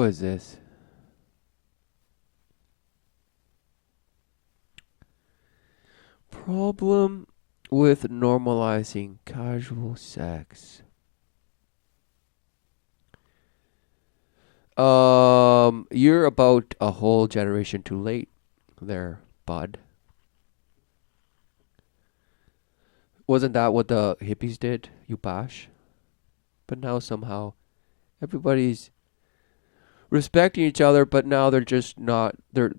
What is this? Problem with normalizing casual sex. You're about a whole generation too late there, bud. Wasn't that what the hippies did? You bash? But now somehow everybody's respecting each other, but now they're just not they're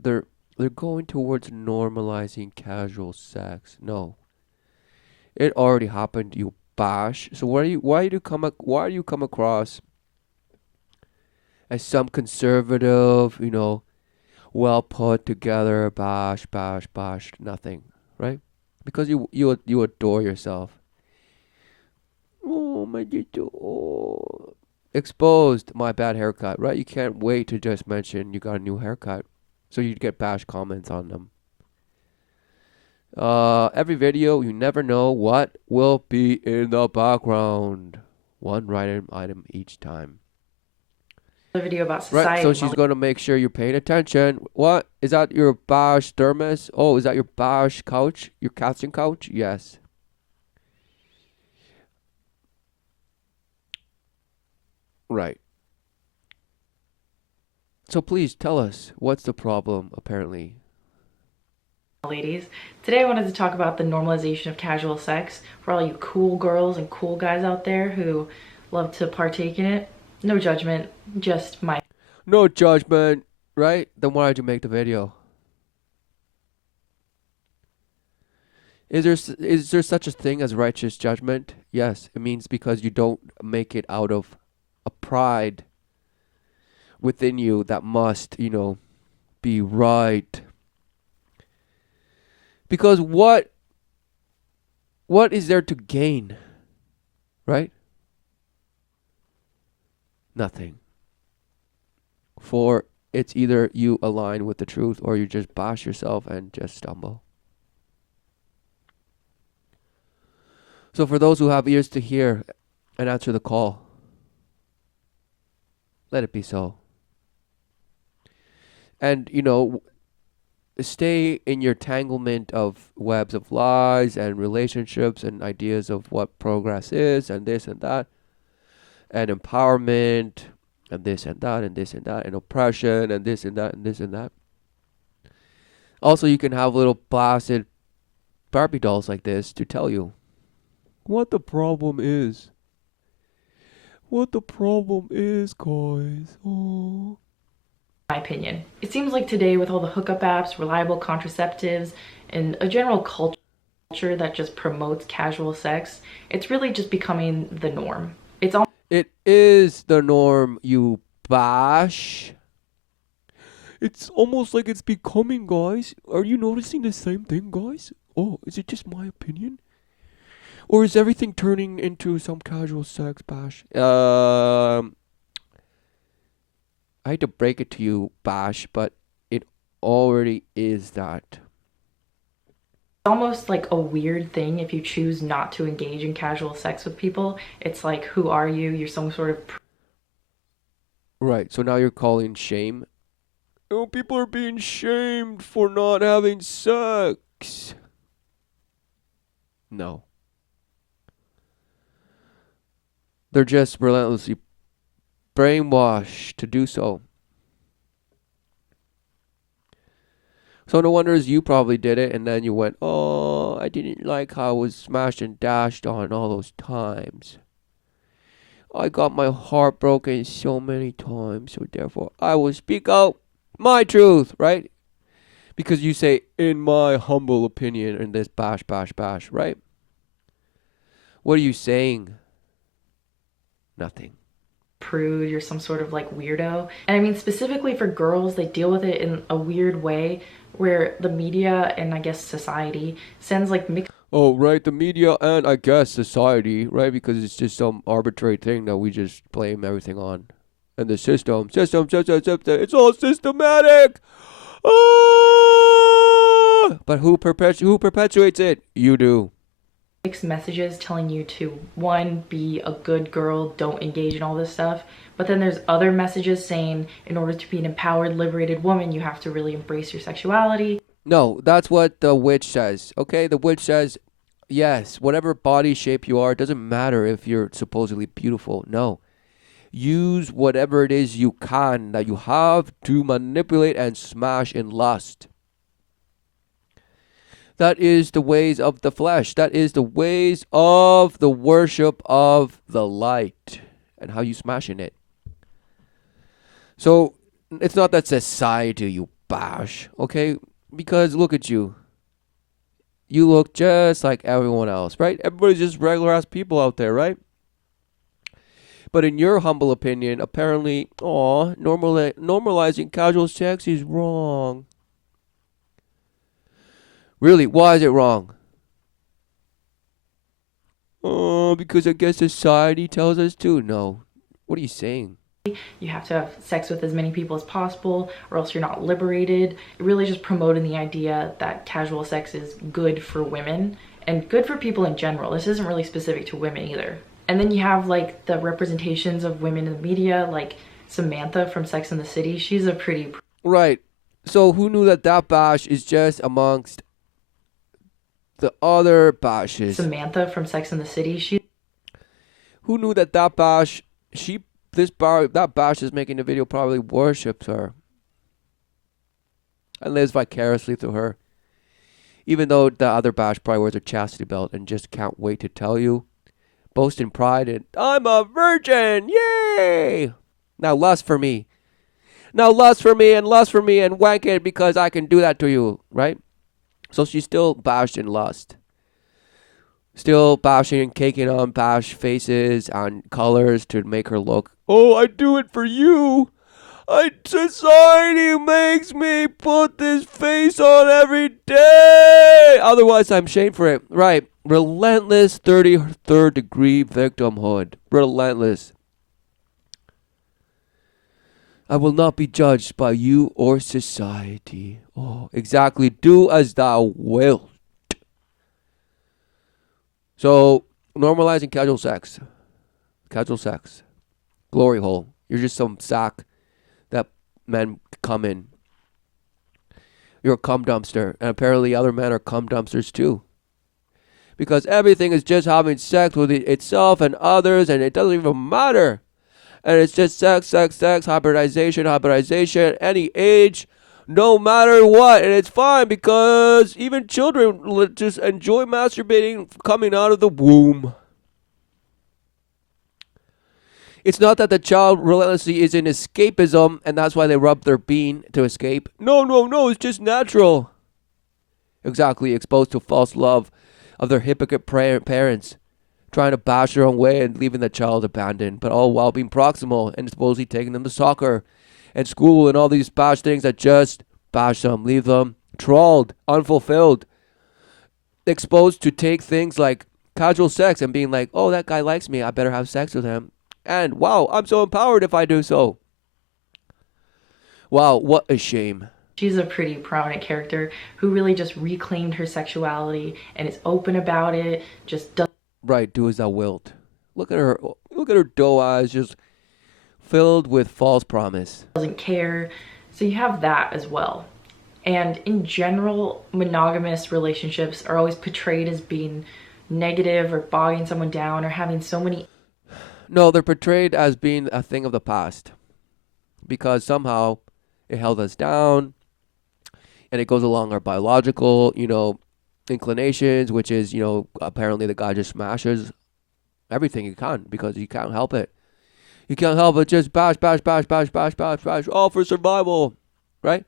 going towards normalizing casual sex. No. It already happened, you bash. So why do you come across as some conservative, well put together bash, bash, bash, nothing, right? Because you adore yourself. Oh my little, oh. Exposed my bad haircut, right? You can't wait to just mention you got a new haircut, so you'd get bash comments on them. Every video, you never know what will be in the background. One random item each time. The video about Right, society. so she's gonna make sure you're paying attention. What is that? Your bash thermos? Oh, is that your bash couch? Your casting couch? Yes. Right. So please tell us what's the problem. Apparently, Ladies. Today I wanted to talk about the normalization of casual sex for all you cool girls and cool guys out there who love to partake in it. No judgment, just my no judgment. Right? Then why did you make the video? Is there such a thing as righteous judgment? Yes, it means because you don't make it out of a pride within you that must, be right. Because what is there to gain, right? Nothing. For it's either you align with the truth or you just bash yourself and just stumble. So for those who have ears to hear and answer the call, let it be so. And, stay in your tanglement of webs of lies and relationships and ideas of what progress is and this and that and empowerment and this and that and this and that and oppression and this and that and this and that. Also, you can have little blasted Barbie dolls like this to tell you what the problem is. What the problem is, guys. Oh. opinion. It seems like today with all the hookup apps, reliable contraceptives, and a general culture that just promotes casual sex, it's really just becoming the norm. It's almost It is the norm, you bash. It's almost like it's becoming, guys. Are you noticing the same thing, guys? Oh, is it just my opinion? Or is everything turning into some casual sex bash? I hate to break it to you, bash, but it already is that. almost like a weird thing if you choose not to engage in casual sex with people. It's like, who are you? You're some sort of Right, so now you're calling shame. Oh, people are being shamed for not having sex. No. They're just relentlessly brainwashed to do so. So no wonder you probably did it, and then you went, oh, I didn't like how I was smashed and dashed on all those times. I got my heart broken so many times, so therefore I will speak out my truth, right? Because you say, in my humble opinion, in this bash, bash, bash, right? What are you saying? Nothing. prude, you're some sort of like weirdo. And I mean, specifically for girls, they deal with it in a weird way where the media and I guess society sends like mixed Oh, right, the media and I guess society, right? Because it's just some arbitrary thing that we just blame everything on. And the system, it's all systematic. Ah! But who perpetuates it? You do. mixed messages telling you to, one, be a good girl, don't engage in all this stuff. But then there's other messages saying in order to be an empowered, liberated woman, you have to really embrace your sexuality. No, that's what the witch says. Okay, the witch says, yes, whatever body shape you are, it doesn't matter if you're supposedly beautiful. No. Use whatever it is you can that you have to manipulate and smash in lust. That is the ways of the flesh. That is the ways of the worship of the light and how you smash in it. So it's not that society you bash, okay? Because look at you. You look just like everyone else, right? Everybody's just regular ass people out there, right? But in your humble opinion, apparently, normalizing casual sex is wrong. Really, why is it wrong? Oh, because I guess society tells us to. No. What are you saying? You have to have sex with as many people as possible, or else you're not liberated. It really just promoting the idea that casual sex is good for women and good for people in general. This isn't really specific to women either. And then you have like the representations of women in the media, like Samantha from Sex and the City. She's a pretty Right. So who knew that that bash is just amongst the other bashes? Samantha from Sex and the City. Who knew that that bash, that bash is making the video probably worships her and lives vicariously through her. Even though the other bash probably wears a chastity belt and just can't wait to tell you, boast in pride and I'm a virgin, yay! Now lust for me. Now lust for me and wank it because I can do that to you, right? So she's still bashed in lust. Still bashing and caking on bash faces and colors to make her look, oh, I do it for you. Society makes me put this face on every day. Otherwise, I'm shamed for it. Right. Relentless 33rd degree victimhood. Relentless. I will not be judged by you or society. Oh, exactly. Do as thou wilt. So, normalizing casual sex. Casual sex. Glory hole. You're just some sack that men come in. You're a cum dumpster. And apparently other men are cum dumpsters too. Because everything is just having sex with itself and others, and it doesn't even matter. And it's just sex, hybridization, any age, no matter what. And it's fine because even children just enjoy masturbating coming out of the womb. It's not that the child relentlessly is in escapism and that's why they rub their bean to escape. No, it's just natural. Exactly, exposed to false love of their hypocrite parents, trying to bash their own way and leaving the child abandoned, but all while being proximal and supposedly taking them to soccer and school and all these bash things that just bash them, leave them trawled, unfulfilled, exposed to take things like casual sex and being like, oh, that guy likes me, I better have sex with him. And wow, I'm so empowered if I do so. Wow, what a shame. She's a pretty prominent character who really just reclaimed her sexuality and is open about it, just does Right, do as thou wilt. Look at her doe eyes just filled with false promise. doesn't care. So you have that as well. And in general, monogamous relationships are always portrayed as being negative or bogging someone down or having so many. No, they're portrayed as being a thing of the past because somehow it held us down and it goes along our biological, inclinations, which is, apparently the guy just smashes everything he can because he can't help it. He can't help it, just bash, all for survival, right?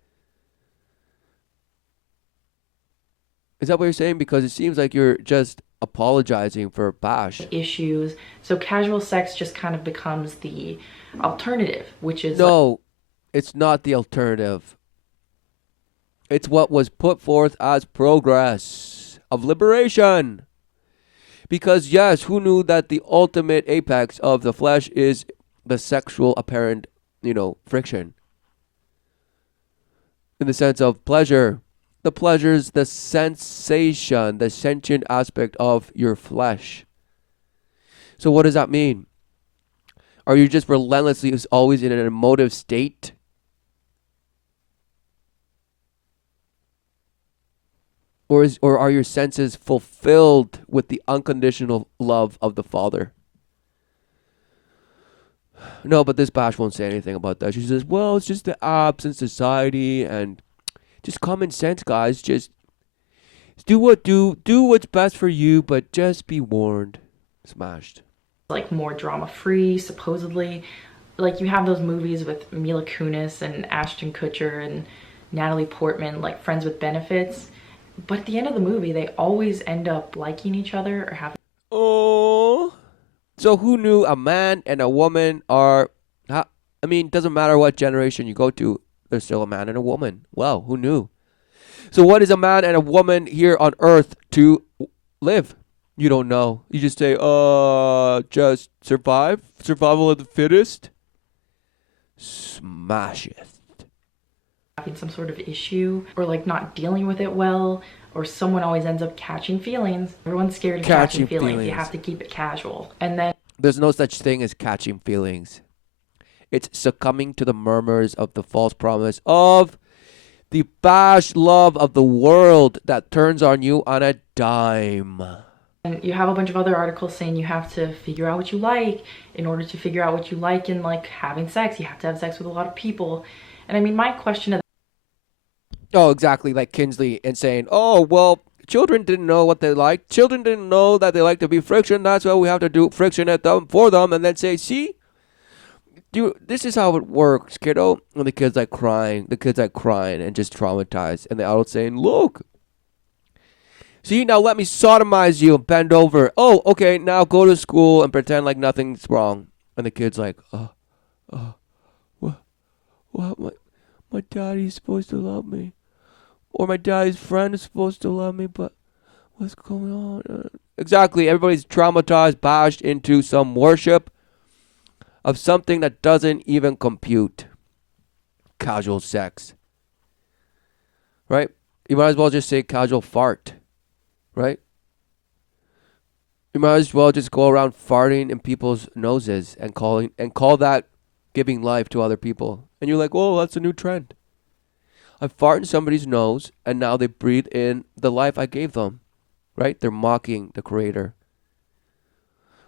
Is that what you're saying? Because it seems like you're just apologizing for bash. Issues. So casual sex just kind of becomes the alternative, which is No, it's not the alternative. It's what was put forth as progress of liberation. Because yes, who knew that the ultimate apex of the flesh is the sexual apparent, friction. In the sense of pleasure, the pleasures, the sensation, the sentient aspect of your flesh. So what does that mean? Are you just relentlessly always in an emotive state? Or are your senses fulfilled with the unconditional love of the Father? No, but this Bash won't say anything about that. She says, well, it's just the apps and society and just common sense, guys. Just do what's best for you, but just be warned. Smashed. like more drama free, supposedly. Like you have those movies with Mila Kunis and Ashton Kutcher and Natalie Portman, like Friends with Benefits. But at the end of the movie, they always end up liking each other or having. Oh. So who knew a man and a woman are. I mean, doesn't matter what generation you go to, there's still a man and a woman. Wow, who knew? So what is a man and a woman here on earth to live? You don't know. You just say, just survive. Survival of the fittest. Smasheth. Having some sort of issue or like not dealing with it well, or someone always ends up catching feelings. Everyone's scared of catching feelings. You have to keep it casual. And then there's no such thing as catching feelings. It's succumbing to the murmurs of the false promise of the bash love of the world that turns on you on a dime. And you have a bunch of other articles saying you have to figure out what you like. In order to figure out what you like in like having sex, you have to have sex with a lot of people. And I mean, my question to Oh, exactly, like Kinsley and saying, oh, well, children didn't know what they liked. Children didn't know that they like to be friction. That's why we have to do friction at them for them. And then say, see, dude, this is how it works, kiddo. And the kids like crying. The kids like crying and just traumatized. And the adults saying, look. See, now let me sodomize you and bend over. Oh, okay, now go to school and pretend like nothing's wrong. And the kid's like, what, my daddy's supposed to love me. Or my daddy's friend is supposed to love me, but what's going on? Exactly, everybody's traumatized, bashed into some worship of something that doesn't even compute. Casual sex. Right? You might as well just say casual fart. Right? You might as well just go around farting in people's noses and call that giving life to other people. And you're like, oh, that's a new trend. I fart in somebody's nose and now they breathe in the life I gave them. Right? They're mocking the creator.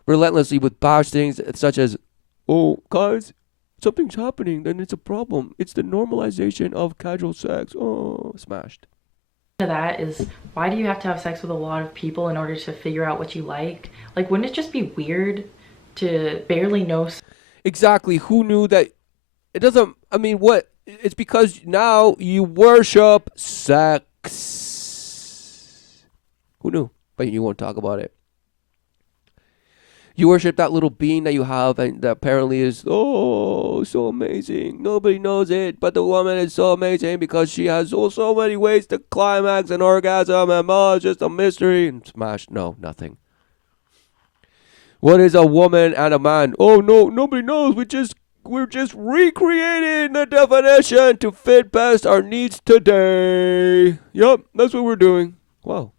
Relentlessly with bash things such as, oh, guys, something's happening, then it's a problem. It's the normalization of casual sex. Oh, smashed. that is, why do you have to have sex with a lot of people in order to figure out what you like? Like, wouldn't it just be weird to barely know? Exactly. Who knew that? It doesn't, I mean, what? It's because now you worship sex. Who knew? But you won't talk about it. You worship that little being that you have and that apparently is, oh, so amazing. Nobody knows it, but the woman is so amazing because she has so many ways to climax and orgasm and it's just a mystery. And smash, no, nothing. What is a woman and a man? Oh, no, nobody knows. We're just recreating the definition to fit best our needs today. Yup, that's what we're doing. Wow.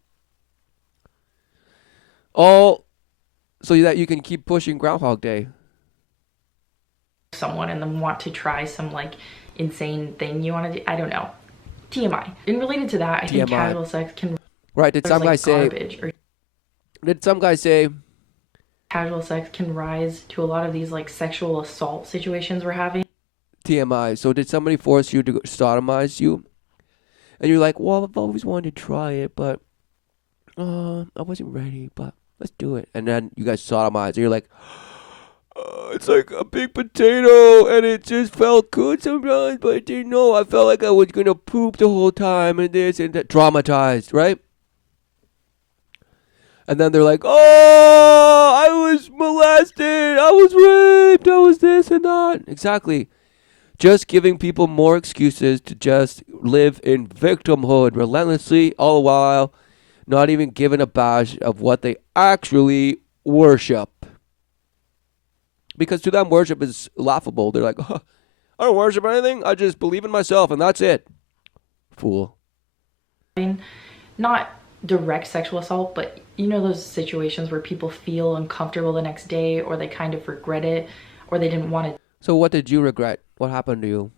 All so that you can keep pushing Groundhog Day. Someone and then want to try some like insane thing you want to do. I don't know. TMI. And related to that, I think casual sex can. Right? Did some guy say? Did some guy say? Casual sex can rise to a lot of these like sexual assault situations we're having. TMI. So did somebody force you to sodomize you? And you're like, well, I've always wanted to try it, but I wasn't ready, but let's do it. And then you guys sodomize. And you're like, it's like a big potato, and it just felt good sometimes, but I didn't know. I felt like I was going to poop the whole time, and this and that. Traumatized, right? And then they're like, oh, I was molested, I was raped, I was this and that. Exactly. Just giving people more excuses to just live in victimhood relentlessly, all the while not even giving a bash of what they actually worship. Because to them, worship is laughable. They're like, oh, I don't worship anything, I just believe in myself, and that's it. Fool. Not direct sexual assault, but you know those situations where people feel uncomfortable the next day, or they kind of regret it, or they didn't want to. So what did you regret? What happened to you?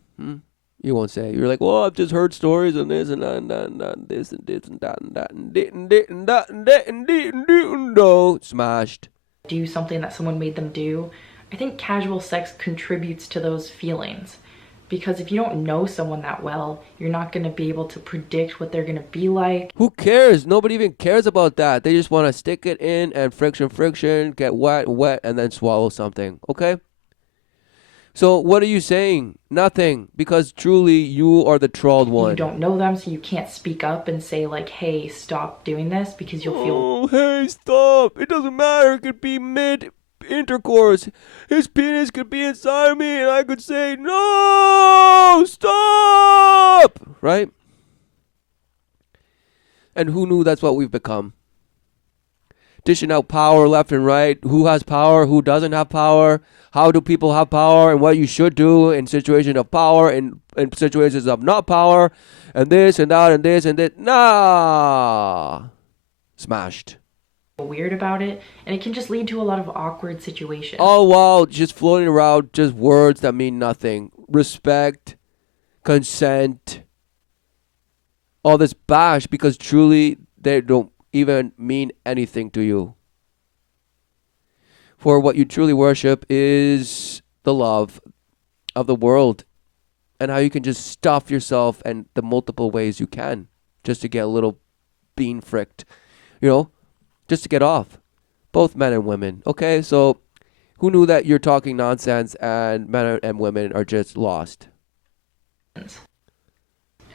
You won't say. You're like, well, I've just heard stories and this and that and that and that and this and this and that and that and dit and dit and that and dit and dit and dit and do. Smashed. Do something that someone made them do. I think casual sex contributes to those feelings. Because if you don't know someone that well, you're not going to be able to predict what they're going to be like. Who cares? Nobody even cares about that. They just want to stick it in and friction, get wet, and then swallow something. Okay? So what are you saying? Nothing. Because truly, you are the trawled one. You don't know them, so you can't speak up and say, like, hey, stop doing this, because you'll feel... Oh, hey, stop. It doesn't matter. It could be mid-intercourse. His penis could be inside of me, and I could say, no, stop. Right? And who knew that's what we've become? Dishing out power left and right. Who has power? Who doesn't have power? How do people have power? And what you should do in situations of power and in situations of not power. And this and that and this and that. Nah. Smashed. weird about it, and it can just lead to a lot of awkward situations. All while just floating around just words that mean nothing. Respect, consent, all this bash because truly they don't even mean anything to you. For what you truly worship is the love of the world and how you can just stuff yourself and the multiple ways you can just to get a little bean fricked, just to get off. Both men and women. Okay, so who knew that you're talking nonsense and men and women are just lost?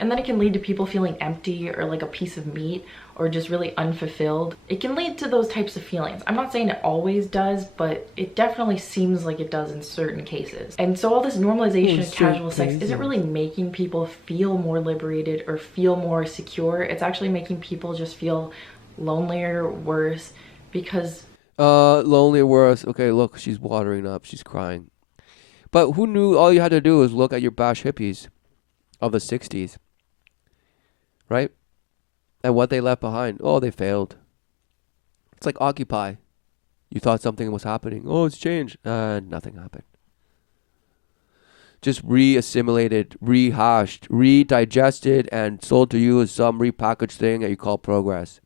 And then it can lead to people feeling empty or like a piece of meat or just really unfulfilled. It can lead to those types of feelings. I'm not saying it always does, but it definitely seems like it does in certain cases. And so all this normalization of casual sex isn't really making people feel more liberated or feel more secure. It's actually making people just feel lonelier, worse, because... lonelier, worse. Okay, look, she's watering up. She's crying. But who knew all you had to do was look at your bash hippies of the 60s, right? And what they left behind. Oh, they failed. It's like Occupy. You thought something was happening. Oh, it's changed. Nothing happened. Just re-assimilated, rehashed, re-digested, and sold to you as some repackaged thing that you call progress.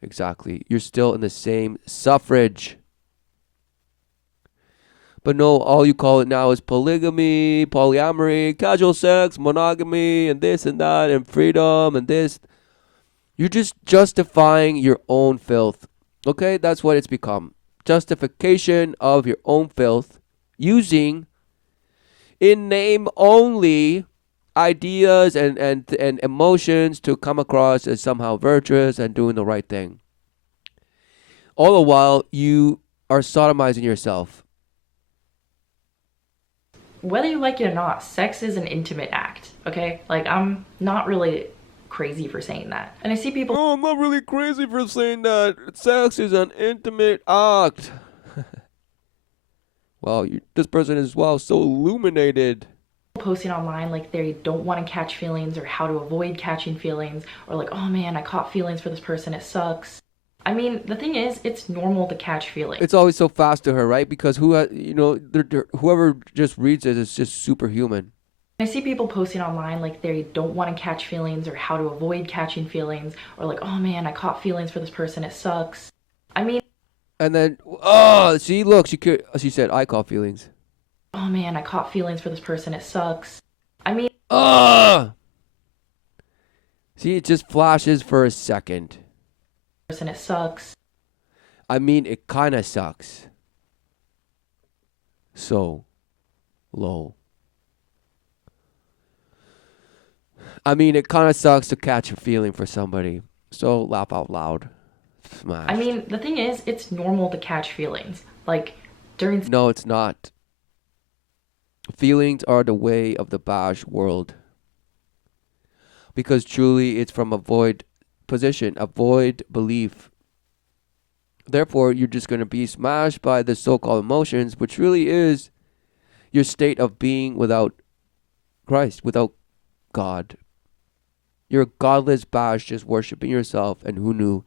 Exactly. You're still in the same suffrage. But no, all you call it now is polygamy, polyamory, casual sex, monogamy, and this and that, and freedom, and this. You're just justifying your own filth. Okay? That's what it's become. Justification of your own filth using, in name only, ideas and emotions to come across as somehow virtuous and doing the right thing. All the while, you are sodomizing yourself. Whether you like it or not, sex is an intimate act, okay? Like, I'm not really crazy for saying that. And I see people... Oh, I'm not really crazy for saying that. Sex is an intimate act. Wow, this person is, so illuminated. Posting online like they don't want to catch feelings or how to avoid catching feelings, or like, oh man, I caught feelings for this person, it sucks. I mean, the thing is, it's normal to catch feelings. It's always so fast to her, right? Because whoever just reads it is just superhuman. I see people posting online like they don't want to catch feelings or how to avoid catching feelings, or like, oh man, I caught feelings for this person, it sucks. I mean... And then, see, look, she said, I caught feelings. Oh man, I caught feelings for this person, it sucks. I mean... See, it just flashes for a second. And it sucks. I mean, it kind of sucks. So low. I mean, it kind of sucks to catch a feeling for somebody. So laugh out loud. Smash. I mean, the thing is, it's normal to catch feelings. Like, during... No, it's not. Feelings are the way of the bash world. Because truly, it's from a void position, a void belief. Therefore, you're just going to be smashed by the so-called emotions, which really is your state of being without Christ, without God. You're a godless bash just worshiping yourself, and who knew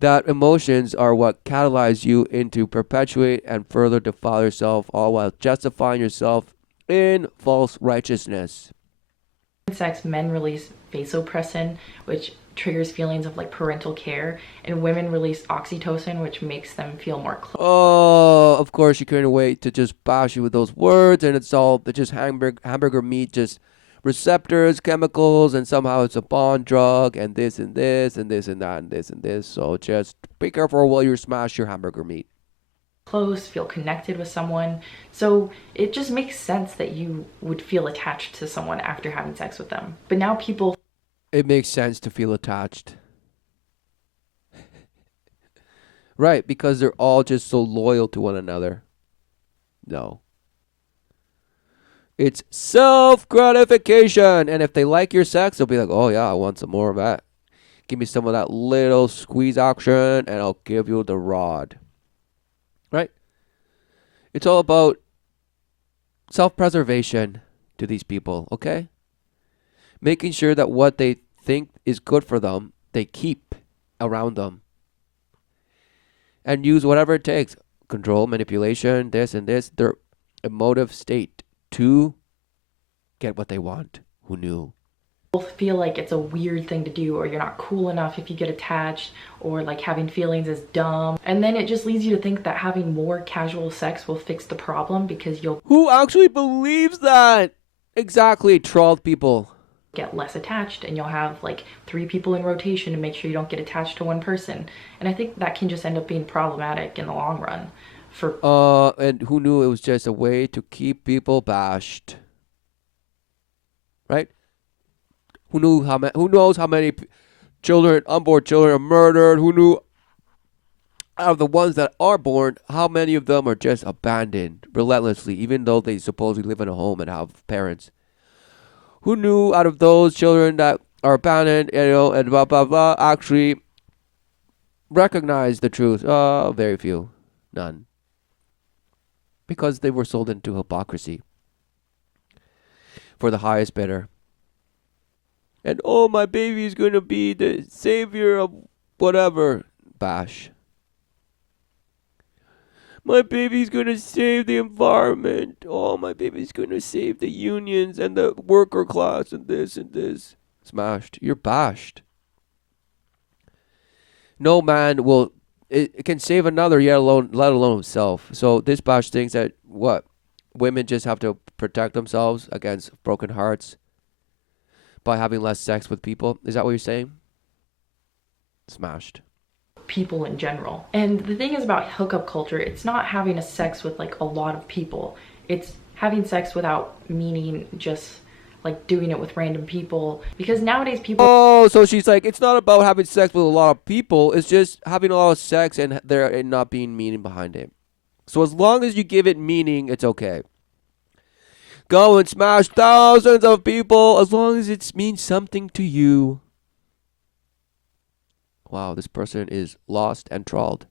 that emotions are what catalyze you into perpetuate and further defile yourself, all while justifying yourself in false righteousness. In sex, men release vasopressin, which triggers feelings of like parental care, and women release oxytocin, which makes them feel more close. Oh, of course, you couldn't wait to just bash you with those words, and it's all just hamburger meat, just receptors, chemicals, and somehow it's a bond drug, and this and this and this and that and this and this. So just be careful while you smash your hamburger meat. Close, feel connected with someone. So it just makes sense that you would feel attached to someone after having sex with them. But now people It makes sense to feel attached. Right, because they're all just so loyal to one another. No. It's self gratification. And if they like your sex, they'll be like, oh, yeah, I want some more of that. Give me some of that little squeeze action, and I'll give you the rod. Right? It's all about self preservation to these people, okay? Making sure that what they think is good for them, they keep around them. And use whatever it takes, control, manipulation, this and this, their emotive state to get what they want. Who knew? feel like it's a weird thing to do, or you're not cool enough if you get attached, or like having feelings is dumb. And then it just leads you to think that having more casual sex will fix the problem because you'll Who actually believes that? Exactly, trolled people. get less attached, and you'll have like 3 people in rotation to make sure you don't get attached to one person. And I think that can just end up being problematic in the long run for And who knew it was just a way to keep people bashed? Right? Who knows how many children, unborn children, are murdered? Who knew out of the ones that are born, how many of them are just abandoned relentlessly, even though they supposedly live in a home and have parents? Who knew out of those children that are abandoned, and blah blah blah, actually recognize the truth? Very few, none, because they were sold into hypocrisy for the highest bidder. And oh, my baby is gonna be the savior of whatever. Bash. My baby's gonna save the environment. Oh, my baby's gonna save the unions and the worker class and this and this. Smashed. You're bashed. No man will. It can save another, let alone himself. So this bash thinks that what women just have to protect themselves against broken hearts by having less sex with people. Is that what you're saying? Smashed. people in general. And the thing is about hookup culture, it's not having a sex with like a lot of people. It's having sex without meaning, just like doing it with random people. Because nowadays people Oh, so she's like, it's not about having sex with a lot of people. It's just having a lot of sex and there and not being meaning behind it. So as long as you give it meaning, it's okay. Go and smash thousands of people as long as it means something to you. Wow, this person is lost and trolled.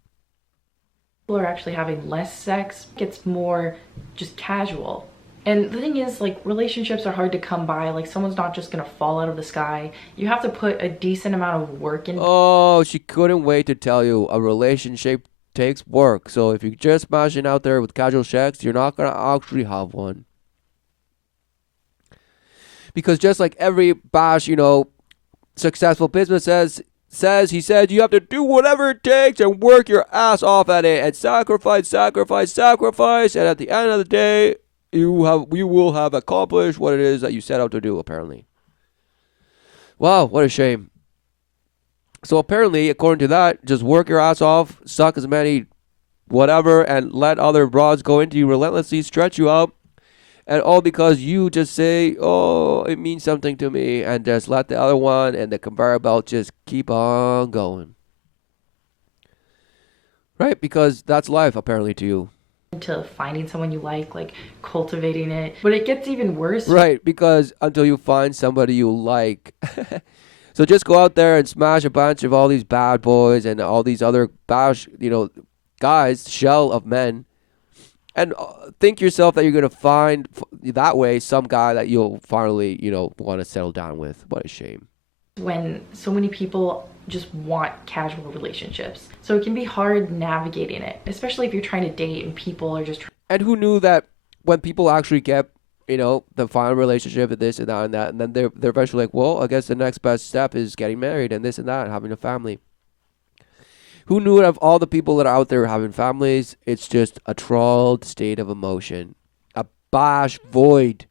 are actually having less sex, it's more just casual. And the thing is, like, relationships are hard to come by. Like, someone's not just gonna fall out of the sky. You have to put a decent amount of work in. Oh, she couldn't wait to tell you a relationship takes work. So if you're just smashing out there with casual sex, you're not going to actually have one. Because just like every bash, successful business he said you have to do whatever it takes and work your ass off at it and sacrifice, and at the end of the day, you will have accomplished what it is that you set out to do, apparently. Wow, what a shame. So apparently, according to that, just work your ass off, suck as many whatever, and let other broads go into you relentlessly, stretch you out, and all because you just say, oh, it means something to me, and just let the other one and the conveyor belt just keep on going. Right? Because that's life, apparently, to you. To finding someone you like cultivating it. But it gets even worse. Right, because until you find somebody you like. So just go out there and smash a bunch of all these bad boys and all these other bash, guys, shell of men. And think yourself that you're going to find that way some guy that you'll finally, want to settle down with. What a shame. when so many people just want casual relationships. So it can be hard navigating it, especially if you're trying to date and people are just And who knew that when people actually get, the final relationship and this and that, and then they're eventually like, well, I guess the next best step is getting married and this and that, having a family. Who knew of all the people that are out there having families, it's just a trolled state of emotion, a bash void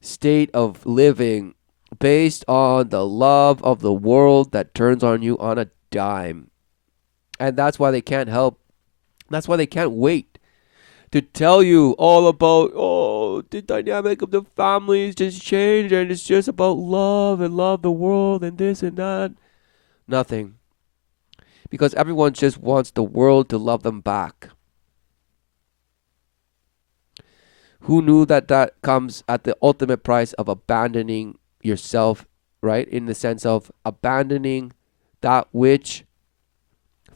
state of living based on the love of the world that turns on you on a dime. And that's why they can't help. That's why they can't wait to tell you all about, the dynamic of the families just changed and it's just about love and love the world and this and that. Nothing. Because everyone just wants the world to love them back. Who knew that that comes at the ultimate price of abandoning yourself, right? In the sense of abandoning that which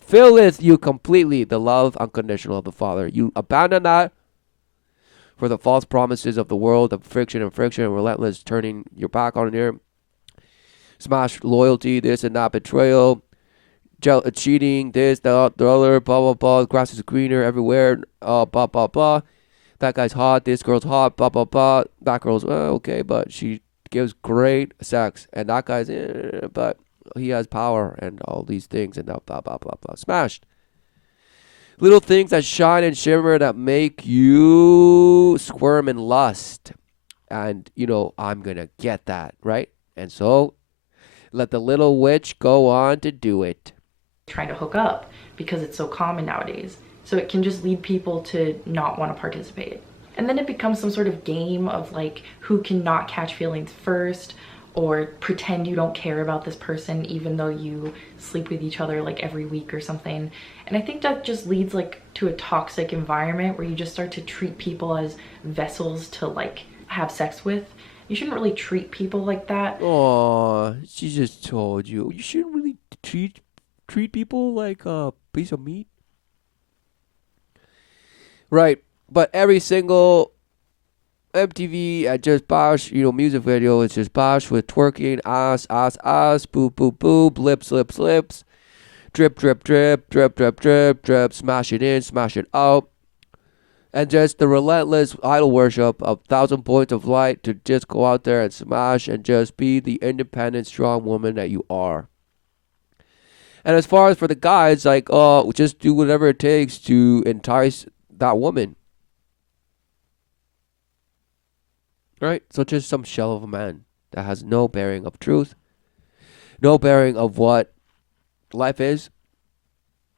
filleth you completely, the love unconditional of the Father. You abandon that for the false promises of the world, of friction and relentless turning your back on it, smash loyalty, this and that, betrayal, cheating, this, the other, blah, blah, blah. The grass is greener everywhere, blah, blah, blah. That guy's hot, this girl's hot, blah, blah, blah. That girl's, okay, but she gives great sex. And that guy's, but he has power and all these things and blah, blah, blah, blah. Smashed. Little things that shine and shimmer that make you squirm in lust. And, I'm going to get that, right? And so let the little witch go on to do it. trying to hook up because it's so common nowadays. So it can just lead people to not want to participate. And then it becomes some sort of game of like who can not catch feelings first, or pretend you don't care about this person even though you sleep with each other like every week or something. And I think that just leads like to a toxic environment where you just start to treat people as vessels to like have sex with. You shouldn't really treat people like that. Oh, she just told you. You shouldn't really treat people like a piece of meat. Right. But every single MTV at just Bosch, music video is just Bosch with twerking, ass, boob, lips, drip, drip, smash it in, smash it out. And just the relentless idol worship of 1,000 points of light to just go out there and smash and just be the independent, strong woman that you are. And as far as for the guys, like, just do whatever it takes to entice that woman. Right? So just some shell of a man that has no bearing of truth, no bearing of what life is,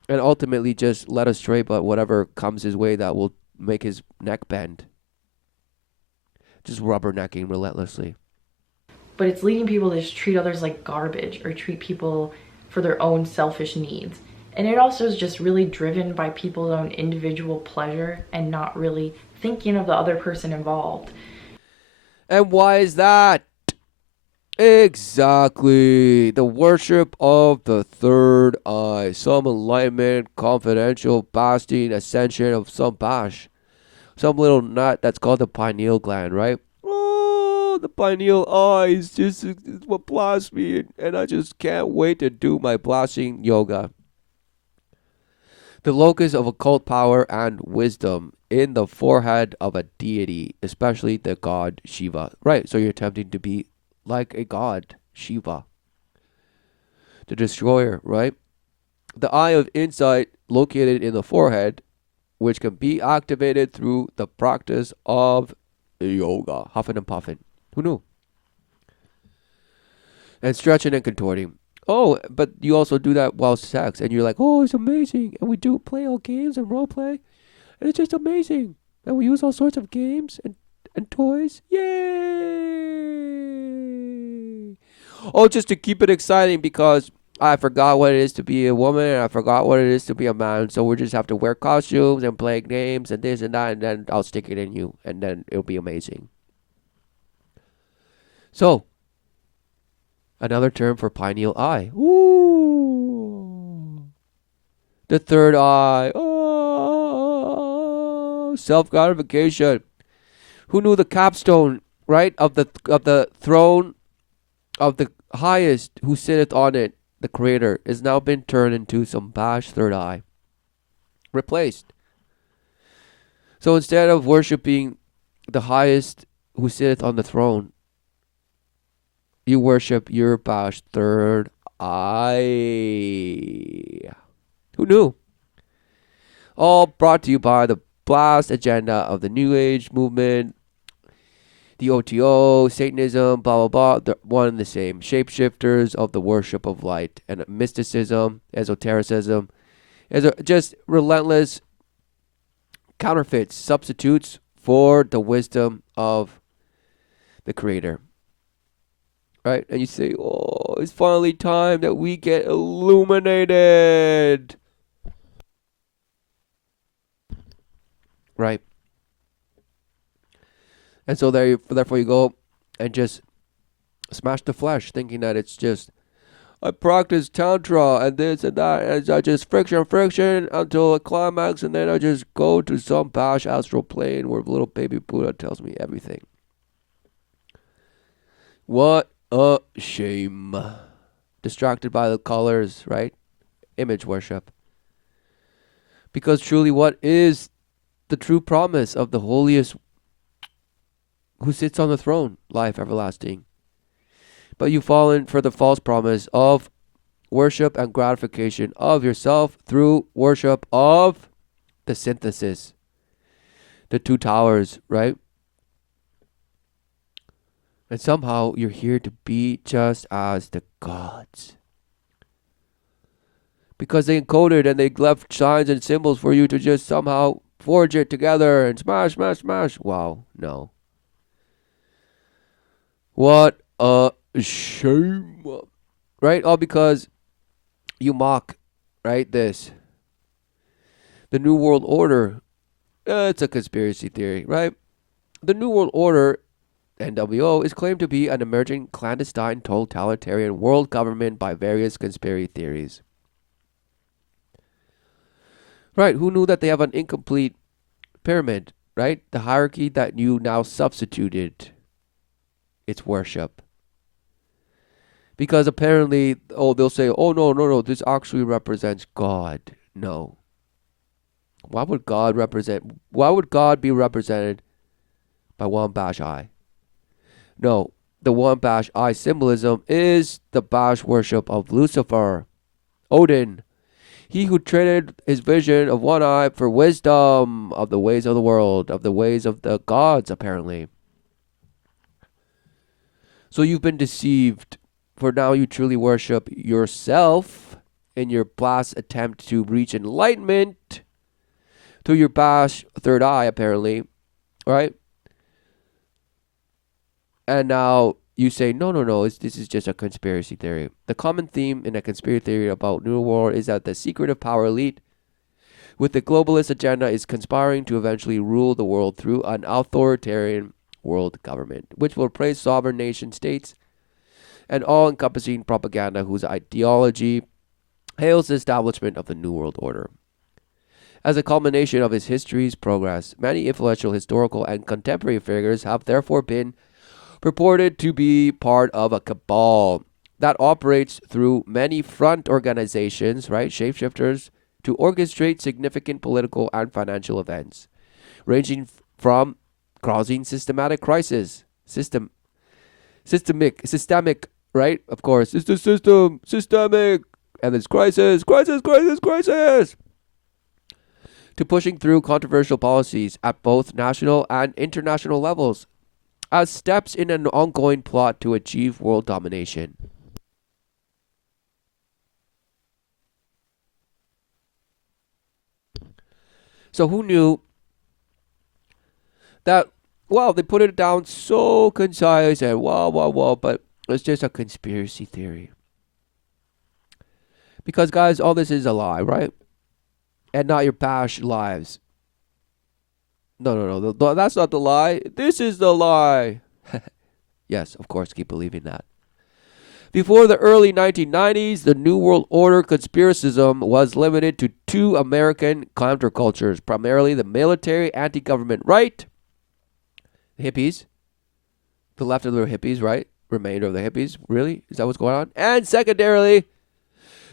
and ultimately just led astray by whatever comes his way that will make his neck bend. Just rubbernecking relentlessly. But it's leading people to just treat others like garbage or treat people for their own selfish needs. And it also is just really driven by people's own individual pleasure and not really thinking of the other person involved. And why is that? Exactly. The worship of the third eye. Some enlightenment, confidential, basting, ascension of some bash. Some little nut that's called the pineal gland, right? Oh, the pineal eye is just what blasts me. And I just can't wait to do my blasting yoga. The locus of occult power and wisdom in the forehead of a deity, especially the god Shiva. Right, so you're attempting to be like a god, Shiva, the destroyer, right? The eye of insight located in the forehead, which can be activated through the practice of yoga. Huffing and puffing. Who knew? And stretching and contorting. Oh, but you also do that while sex, and you're like, oh, it's amazing. And we do play all games and role play, and it's just amazing. And we use all sorts of games and toys. Yay! Oh, just to keep it exciting because I forgot what it is to be a woman and I forgot what it is to be a man. So we just have to wear costumes and play games and this and that, and then I'll stick it in you, and then it'll be amazing. So, another term for pineal eye. Ooh. The third eye. Oh. self-gratification. Who knew the capstone, right, of the throne of the highest who sitteth on it, the Creator, is now been turned into some bash third eye, replaced. So instead of worshiping the highest who sitteth on the throne, you worship your bash third eye. Who knew? All brought to you by the blast agenda of the New Age movement, the OTO, Satanism, blah, blah, blah. They're one and the same. Shapeshifters of the worship of light and mysticism, esotericism, just relentless counterfeits, substitutes for the wisdom of the Creator. Right? And you say, oh, it's finally time that we get illuminated. Right? And so therefore you go and just smash the flesh, thinking that it's just, I practice tantra and this and that, and I just friction until a climax, and then I just go to some bash astral plane where little baby Buddha tells me everything. What a shame. Distracted by the colors, right? Image worship. Because truly, what is the true promise of the holiest who sits on the throne? Life everlasting. But you've fallen for the false promise of worship and gratification of yourself through worship of the synthesis, the two towers, right? And somehow you're here to be just as the gods. Because they encoded and they left signs and symbols for you to just somehow forge it together and smash, smash, smash. Wow, no. What a shame. Right? All because you mock, right? This. The New World Order. It's a conspiracy theory, right? The New World Order, NWO, is claimed to be an emerging clandestine totalitarian world government by various conspiracy theories. Right? Who knew that they have an incomplete pyramid, right? The hierarchy that you now substituted. It's worship. Because apparently, they'll say, oh, no, this actually represents God. No. Why would God be represented by one bash eye? No, the one bash eye symbolism is the bash worship of Lucifer, Odin, he who traded his vision of one eye for wisdom of the ways of the world, of the ways of the gods, apparently. So you've been deceived, for now you truly worship yourself in your blast attempt to reach enlightenment through your bash third eye, apparently, right? And now you say, no, this is just a conspiracy theory. The common theme in a conspiracy theory about New World is that the secretive power elite with the globalist agenda is conspiring to eventually rule the world through an authoritarian world government, which will praise sovereign nation states and all-encompassing propaganda whose ideology hails the establishment of the New World Order. As a culmination of its history's progress, many influential historical and contemporary figures have therefore been purported to be part of a cabal that operates through many front organizations, right, shapeshifters, to orchestrate significant political and financial events, ranging from causing systematic crisis, systemic, right? Of course, it's the systemic, and there's crisis, to pushing through controversial policies at both national and international levels as steps in an ongoing plot to achieve world domination. So who knew that, well, they put it down so concise and but it's just a conspiracy theory. Because, guys, all this is a lie, right? And not your past lives. No, that's not the lie. This is the lie. Yes, of course, keep believing that. Before the early 1990s, the New World Order conspiracism was limited to two American countercultures, primarily the military anti-government right, hippies, the left of the hippies, right? Remainder of the hippies, really? Is that what's going on? And secondarily,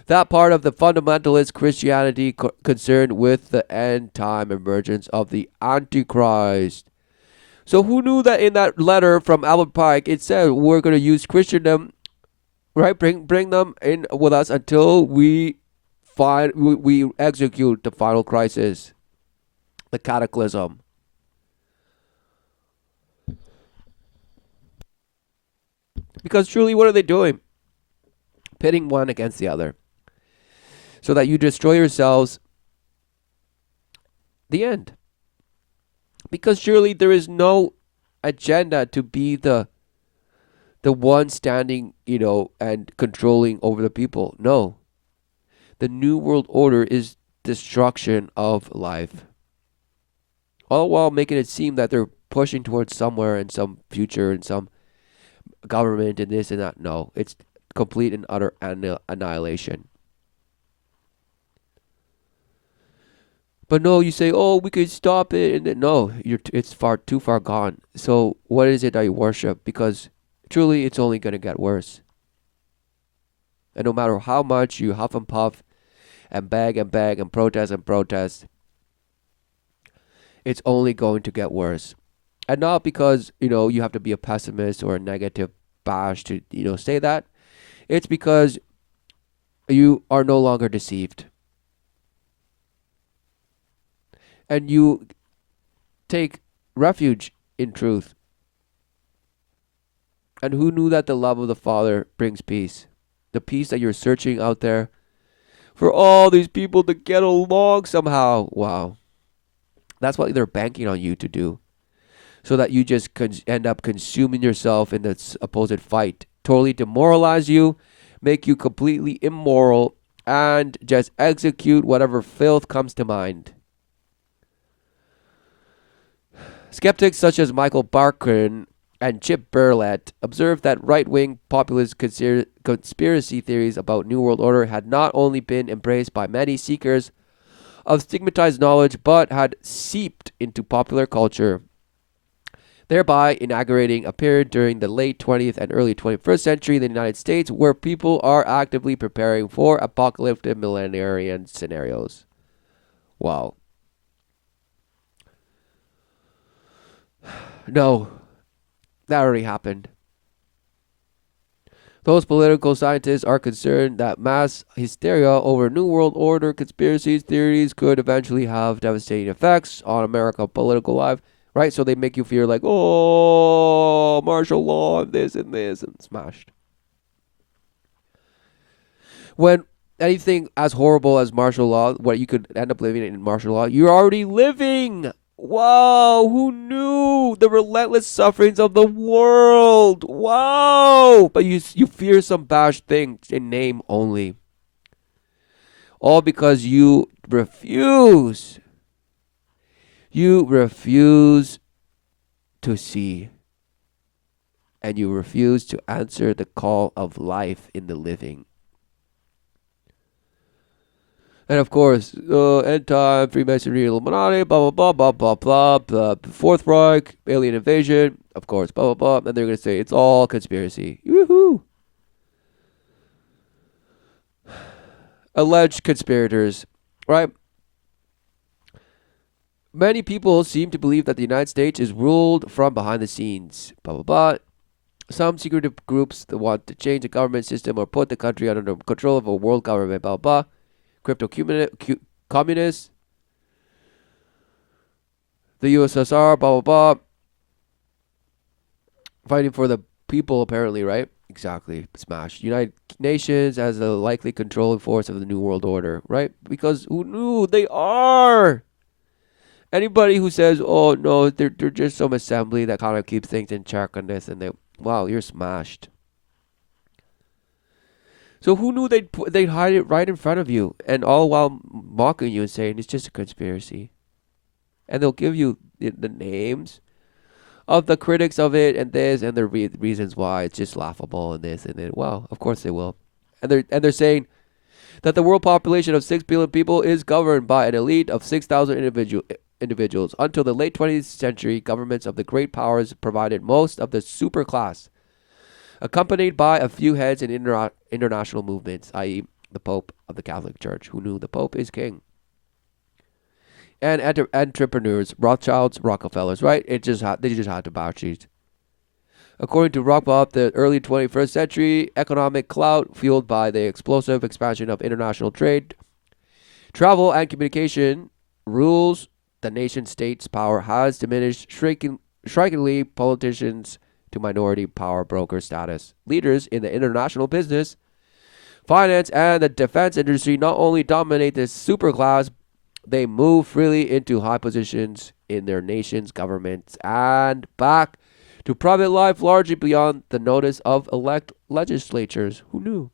that part of the fundamentalist Christianity concerned with the end time emergence of the Antichrist. So who knew that in that letter from Albert Pike, it said we're going to use Christendom, right? Bring them in with us until we execute the final crisis, the cataclysm. Because truly, what are they doing? Pitting one against the other, so that you destroy yourselves. The end. Because surely there is no agenda to be the one standing, and controlling over the people. No. The New World Order is destruction of life. All while making it seem that they're pushing towards somewhere in some future in some government and this and that. No, it's complete and utter annihilation. But no, you say, "Oh, we could stop it," and then, no, it's too far gone. So what is it that you worship? Because truly, it's only going to get worse. And no matter how much you huff and puff and beg and protest, it's only going to get worse. And not because, you have to be a pessimist or a negative bash to, say that. It's because you are no longer deceived. And you take refuge in truth. And who knew that the love of the Father brings peace? The peace that you're searching out there for all these people to get along somehow. Wow. That's what they're banking on you to do. So that you just end up consuming yourself in this opposite fight. Totally demoralize you, make you completely immoral, and just execute whatever filth comes to mind. Skeptics such as Michael Barkin and Chip Berlet observed that right-wing populist conspiracy theories about New World Order had not only been embraced by many seekers of stigmatized knowledge, but had seeped into popular culture, thereby inaugurating a period during the late 20th and early 21st century in the United States where people are actively preparing for apocalyptic millenarian scenarios. Wow. No, that already happened. Those political scientists are concerned that mass hysteria over New World Order conspiracy theories could eventually have devastating effects on American political life, right? So they make you feel like, oh, martial law and this and smashed. When anything as horrible as martial law, what you could end up living in martial law, you're already living. Wow, who knew the relentless sufferings of the world? Wow, but you fear some bad thing in name only. All because you refuse. You refuse to see. And you refuse to answer the call of life in the living. And of course, end time, Freemasonry, Illuminati, blah, blah, blah, blah, blah, blah, blah, Fourth Reich, alien invasion, of course, blah, blah, blah. And they're going to say it's all conspiracy. Woohoo! Alleged conspirators, right? Many people seem to believe that the United States is ruled from behind the scenes, blah, blah, blah. Some secretive groups that want to change the government system or put the country under the control of a world government, blah, blah. Crypto communists, the USSR, blah, blah, blah. Fighting for the people, apparently, right? Exactly. Smashed. United Nations as the likely controlling force of the New World Order, right? Because who knew? They are. Anybody who says, oh, no, they're just some assembly that kind of keeps things in check on this, and wow, you're smashed. So who knew they'd hide it right in front of you, and all while mocking you and saying it's just a conspiracy. And they'll give you the names of the critics of it and this and the reasons why it's just laughable and this and it. Well, of course they will, and they're saying that the world population of 6 billion people is governed by an elite of 6,000 individuals. Until the late 20th century, governments of the great powers provided most of the superclass, accompanied by a few heads in international movements, i.e., the Pope of the Catholic Church. Who knew the Pope is king? And entrepreneurs, Rothschilds, Rockefellers, right? They just had to bow cheese. According to Rockwell, the early 21st century economic clout fueled by the explosive expansion of international trade, travel, and communication rules the nation state's power has diminished strikingly politicians to minority power broker status. Leaders in the international business, finance, and the defense industry not only dominate this superclass, they move freely into high positions in their nation's governments and back to private life largely beyond the notice of elect legislatures. Who knew?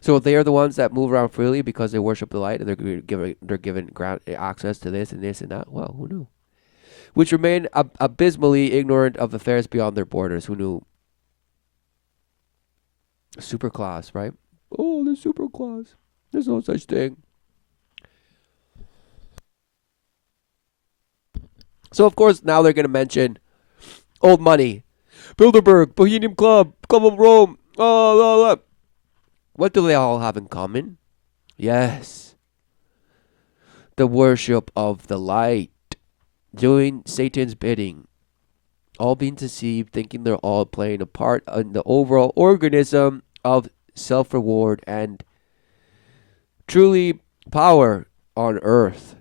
So they are the ones that move around freely because they worship the light and they're given access to this and this and that. Well, who knew? Which remain abysmally ignorant of affairs beyond their borders. Who knew? Superclass, right? Oh, the superclass. There's no such thing. So of course now they're gonna mention old money, Bilderberg, Bohemian Club, Club of Rome. Oh. What do they all have in common? Yes, the worship of the light, doing Satan's bidding, all being deceived, thinking they're all playing a part in the overall organism of self-reward and truly power on earth,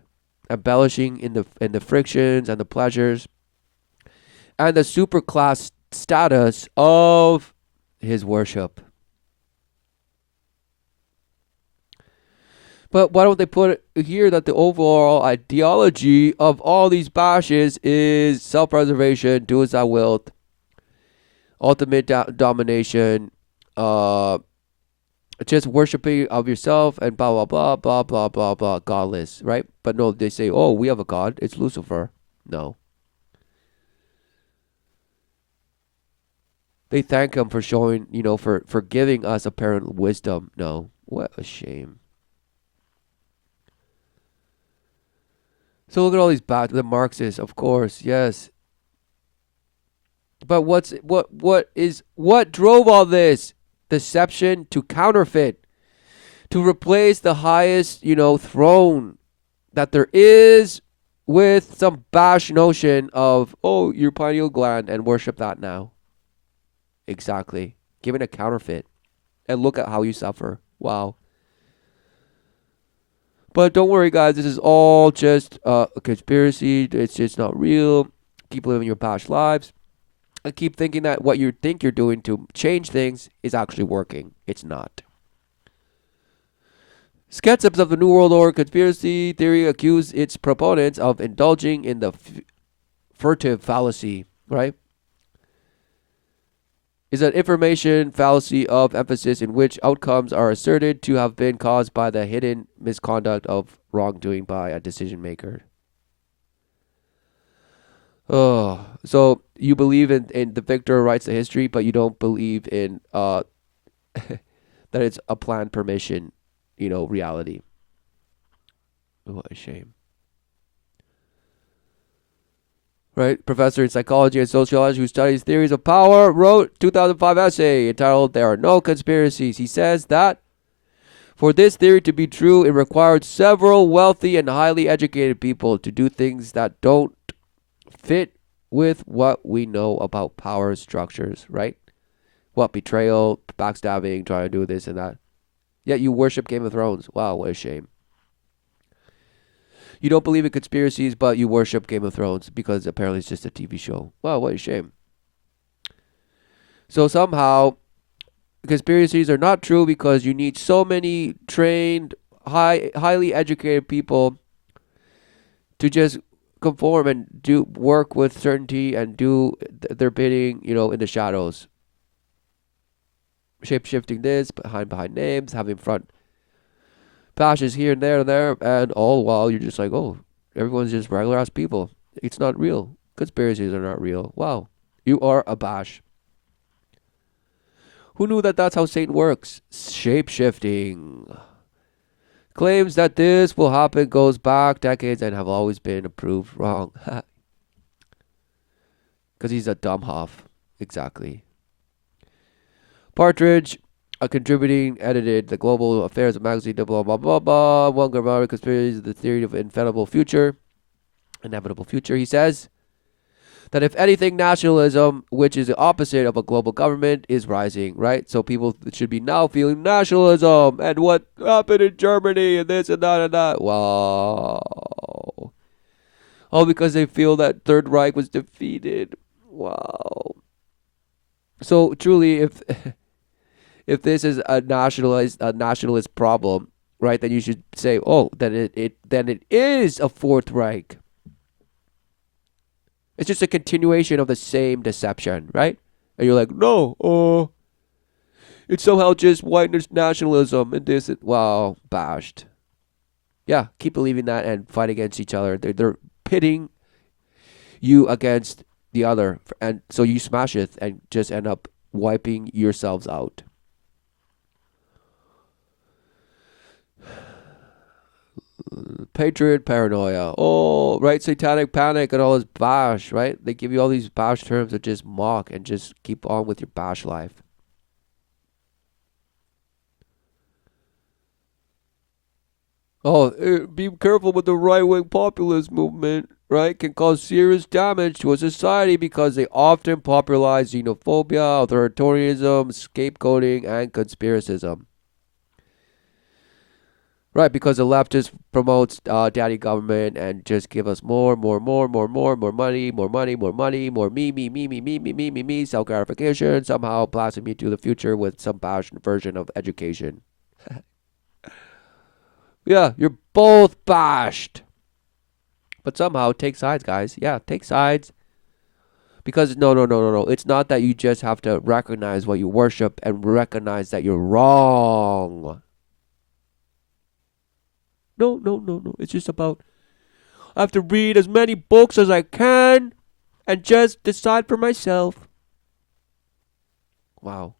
embellishing in the frictions and the pleasures and the superclass status of his worship. But why don't they put it here that the overall ideology of all these bashes is self-preservation, do as thou wilt, ultimate domination, just worshiping of yourself and blah, blah, blah, blah, blah, blah, blah, godless, right? But no, they say, oh, we have a God. It's Lucifer. No. They thank him for showing, for giving us apparent wisdom. No. What a shame. So look at all these the Marxists, of course, yes. But what drove all this? Deception to counterfeit, to replace the highest, throne that there is with some bash notion of, oh, your pineal gland and worship that now. Exactly. Giving a counterfeit. And look at how you suffer. Wow. But don't worry, guys. This is all just a conspiracy. It's just not real. Keep living your past lives. And keep thinking that what you think you're doing to change things is actually working. It's not. Skeptics of the New World Order conspiracy theory accuse its proponents of indulging in the furtive fallacy, right? Is an information fallacy of emphasis in which outcomes are asserted to have been caused by the hidden misconduct of wrongdoing by a decision maker. Oh, so you believe in the victor writes the history, but you don't believe in that it's a planned permission, reality. What a shame. Right? Professor in psychology and sociology who studies theories of power wrote 2005 essay entitled There Are No Conspiracies. He says that for this theory to be true, it required several wealthy and highly educated people to do things that don't fit with what we know about power structures, right? What, betrayal, backstabbing, trying to do this and that. Yet you worship Game of Thrones. Wow, what a shame. You don't believe in conspiracies, but you worship Game of Thrones because apparently it's just a TV show. Wow, what a shame. So somehow, conspiracies are not true because you need so many trained, highly educated people to just conform and do work with certainty and do their bidding, in the shadows. Shape-shifting this, behind names, having front pashes here and there, and all while you're just like, oh, everyone's just regular ass people. It's not real. Conspiracies are not real. Wow. You are a bash. Who knew that that's how Satan works? Shape shifting. Claims that this will happen goes back decades and have always been proved wrong. Because he's a dumb huff. Exactly. Partridge, a contributing edited the Global Affairs magazine, blah, blah, blah, blah. One grammar conspiracy, the theory of inevitable future. He says that if anything, nationalism, which is the opposite of a global government, is rising, right? So people should be now feeling nationalism and what happened in Germany and this and that and that. Wow. All because they feel that Third Reich was defeated. Wow. So truly, if this is a nationalist problem, right, then you should say, oh, then it is a Fourth Reich. It's just a continuation of the same deception, right? And you're like, no, it's somehow just white nationalism and this. Wow, bashed. Yeah, keep believing that and fight against each other. They're pitting you against the other, and so you smash it and just end up wiping yourselves out. Patriot paranoia. Oh, right, satanic panic and all this bash, right? They give you all these bash terms that just mock and just keep on with your bash life. Oh, be careful with the right-wing populist movement, right? Can cause serious damage to a society because they often popularize xenophobia, authoritarianism, scapegoating, and conspiracism. Right, because the left just promotes daddy government and just give us more money, more me, self gratification, somehow blasting me to the future with some bad version of education. Yeah, you're both bashed. But somehow take sides, guys. Yeah, take sides. Because no. It's not that you just have to recognize what you worship and recognize that you're wrong. No. It's just about I have to read as many books as I can and just decide for myself. Wow.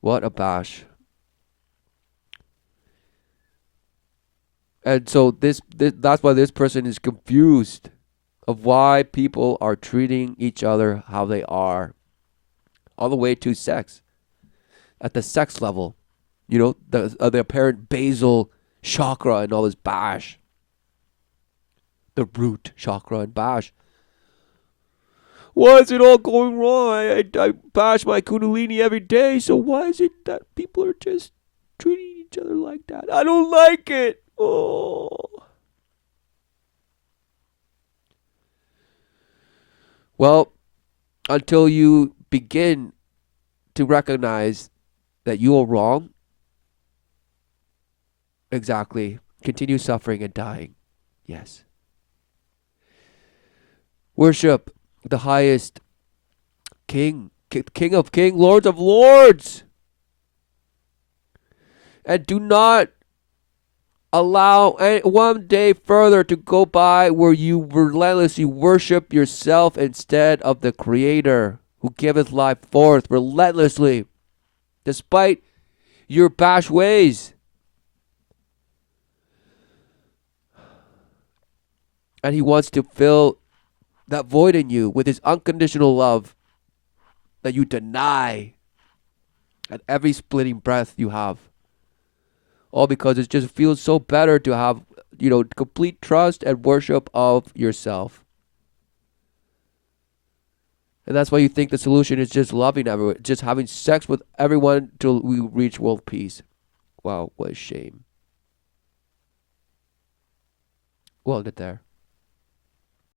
What a bash. And so that's why this person is confused of why people are treating each other how they are. All the way to sex. At the sex level. The apparent basal chakra and all this bash. The root chakra and bash. Why is it all going wrong? I bash my kundalini every day, so why is it that people are just treating each other like that? I don't like it. Oh. Well, until you begin to recognize that you are wrong, exactly, continue suffering and dying. Yes. Worship the highest King of Kings, Lords of Lords. And do not allow one day further to go by where you relentlessly worship yourself instead of the Creator who giveth life forth relentlessly, despite your bash ways. And He wants to fill that void in you with His unconditional love that you deny at every splitting breath you have. All because it just feels so better to have, complete trust and worship of yourself. And that's why you think the solution is just loving everyone, just having sex with everyone till we reach world peace. Wow, what a shame. We'll end it there.